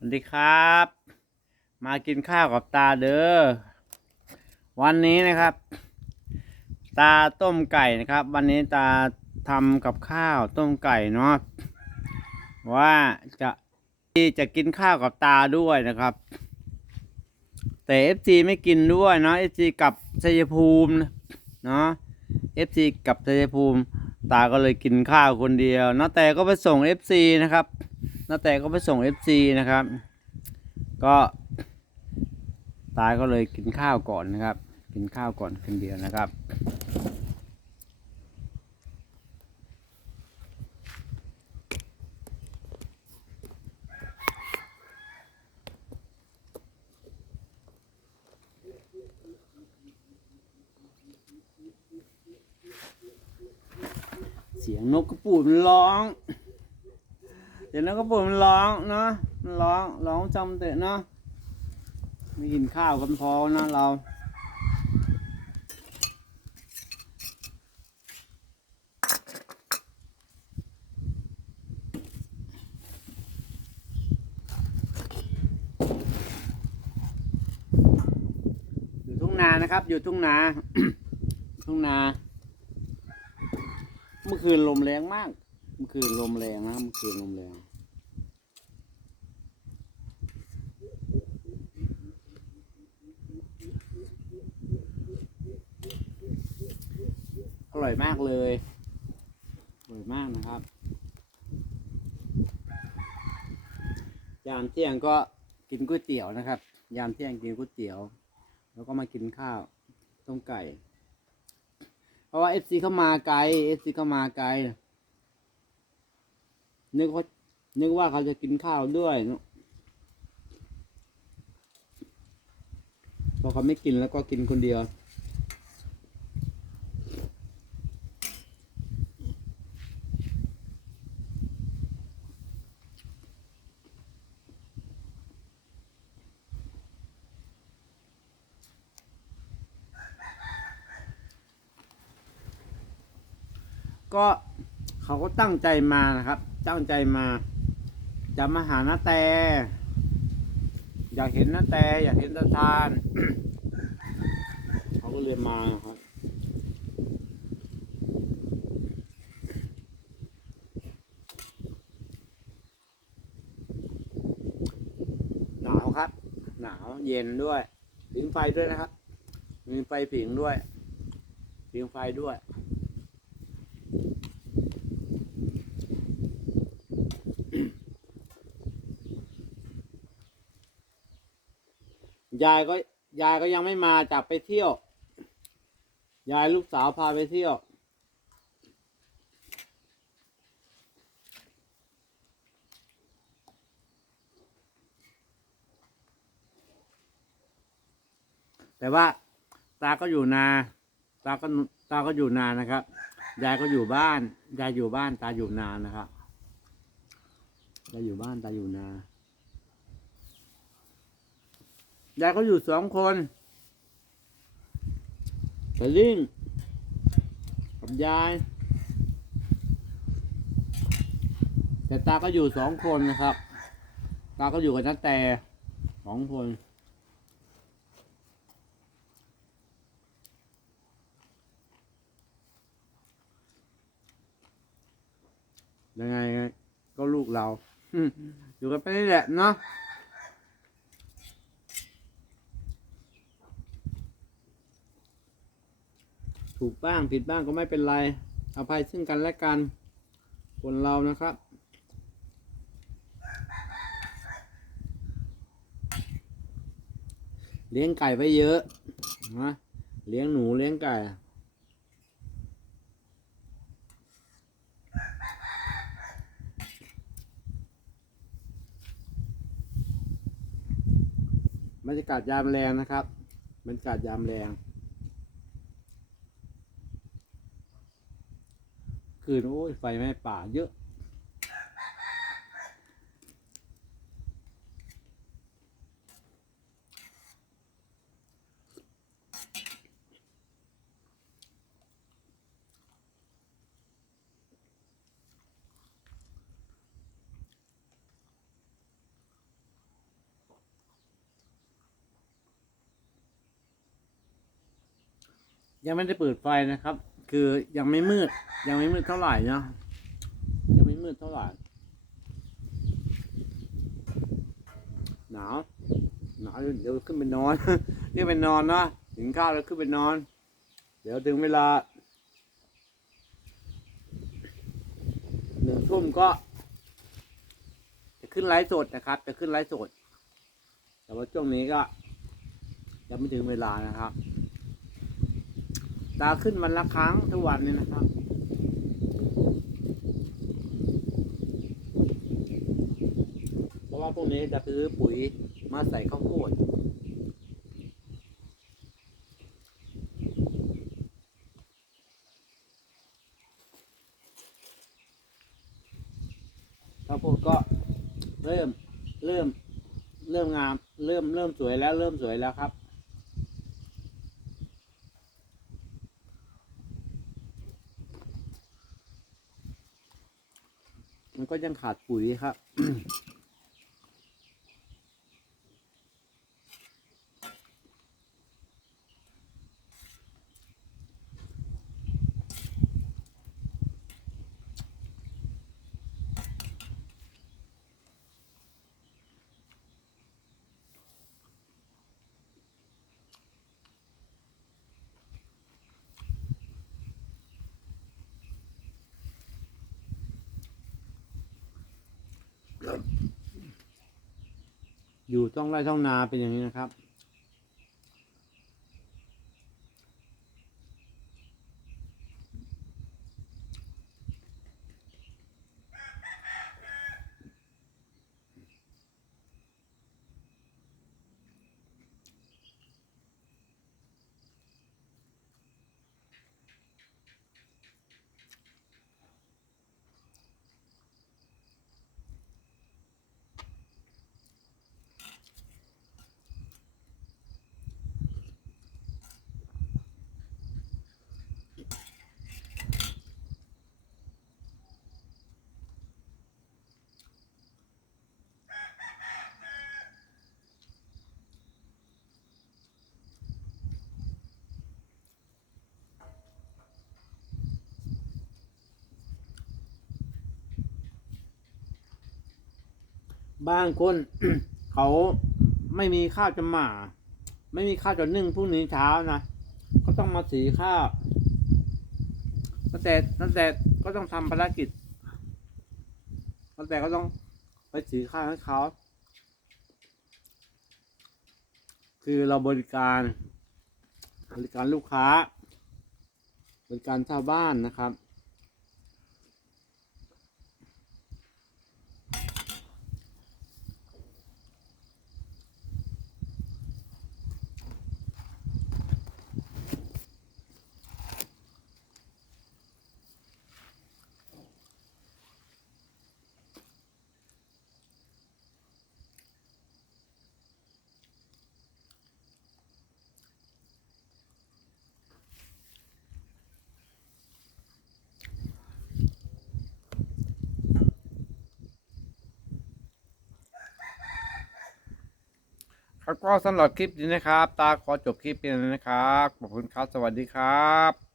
สวัสดีครับ มากินข้าวกับตาเด้อวันนี้นะครับ ตาต้มไก่นะครับ วันนี้ตาทำกับข้าวต้มไก่เนาะว่าจะจะกินข้าวกับตาด้วยนะครับ แต่ FC ไม่กินด้วยเนาะ FC กลับชัยภูมิเนาะ FC กลับชัยภูมิ ตาก็เลยกินข้าวคนเดียวนาแต่ก็ไปส่ง FC นะครับ นาแต่ก็ไปส่ง FC นะครับ ก็ตายก็เลยกินข้าวก่อนนะครับ กินข้าวก่อนคนเดียวนะครับ เสียงนกกระปูดมันร้อง เสียงนกกระปูดมันร้องเนาะมันร้องร้องจำเตะเนาะไม่กินข้าวกันพอนะเราอยู่ทุ่งนานะครับอยู่ทุ่งนา ทุ่งนา เมื่อคืนลมแรงมาก เมื่อคืนลมแรงนะเมื่อคืนลมแรงอร่อยมากเลยอร่อยมากนะครับยามเที่ยงก็กินก๋วยเตี๋ยวนะครับ ยามเที่ยงกินก๋วยเตี๋ยว แล้วก็มากินข้าวต้มไก่ เพราะว่าเอฟซีเข้ามาไกลเอฟซีเข้ามาไกล นึกว่านึกว่าเขาจะกินข้าวด้วยเนอะพอเขาไม่กินแล้วก็กินคนเดียว ก็เขาก็ตั้งใจมานะครับ ตั้งใจมา จะมาหาน้าแต่ อยากเห็นน้าแต่ อยากเห็นตาทาน เขาก็เลยมาครับหนาวครับ หนาวเย็นด้วยผิงไฟด้วยนะครับ มีไฟผิงด้วยผิงไฟด้วย ยายก็ยายก็ยังไม่มาจากไปเที่ยว ยายลูกสาวพาไปเที่ยว แต่ว่าตาก็อยู่นา ตาก็ตาก็อยู่นานะครับ ยายก็อยู่บ้าน ยายอยู่บ้าน ตาอยู่นานะครับ ยายอยู่บ้าน ตาอยู่นา ยายเขาอยู่สองคนไปลิงกับยาย แต่ตาก็อยู่สองคนนะครับ ตาก็อยู่กับนัแต่สองคนยังไงก็ลูกเรา อยู่กันไปนี่แหละเนาะ ถูกบ้างผิดบ้างก็ไม่เป็นไร อภัยซึ่งกันและกัน คนเรานะครับ เลี้ยงไก่ไว้เยอะนะเลี้ยงหนูเลี้ยงไก่บรรยากาศยามแรงนะครับบรรยากาศยามแรง คืน โอ้ยไฟไม่ป่าเยอะ ยังไม่ได้เปิดไฟนะครับ คือยังไม่มืด ยังไม่มืดเท่าไหร่เนาะยังไม่มืดเท่าไหร่หนาวหนาวเดี๋ยวขึ้นไปนอนนี่ไปนอนเนาะถึงข้าวแล้วขึ้นไปนอน เดี๋ยวถึงเวลาหนึ่งทุ่มก็ จะขึ้นไลฟ์สดนะครับ จะขึ้นไลฟ์สด แต่ว่าช่วงนี้ก็ยังไม่ถึงเวลานะครับ ตาขึ้นวันละครั้งทุกวันนี้นะครับ เพราะว่าพวกนี้จะซื้อปุ๋ยมาใส่ข้าวโพดข้าวโพดก็เริ่มเริ่มเริ่มงาม เริ่มเริ่มสวยแล้วเริ่มสวยแล้วครับ มันก็ยังขาดปุ๋ยครับ อยู่ต้องไร่ต้องนาเป็นอย่างนี้นะครับ บางคน เขาไม่มีข้าวจะหมา ไม่มีข้าวจะนึ่งพรุ่งนี้เช้านะก็ต้องมาสีข้าวตั้งแต่ตั้งแต่ก็ต้องทำภารกิจตั้งแต่ก็ต้องไปสีข้าวให้เขาคือเราบริการบริการลูกค้าบริการชาวบ้านนะครับ ครับก็สำหรับคลิปนี้นะครับ ตาขอจบคลิปเพียงเท่านี้นะครับ ขอบคุณครับ สวัสดีครับ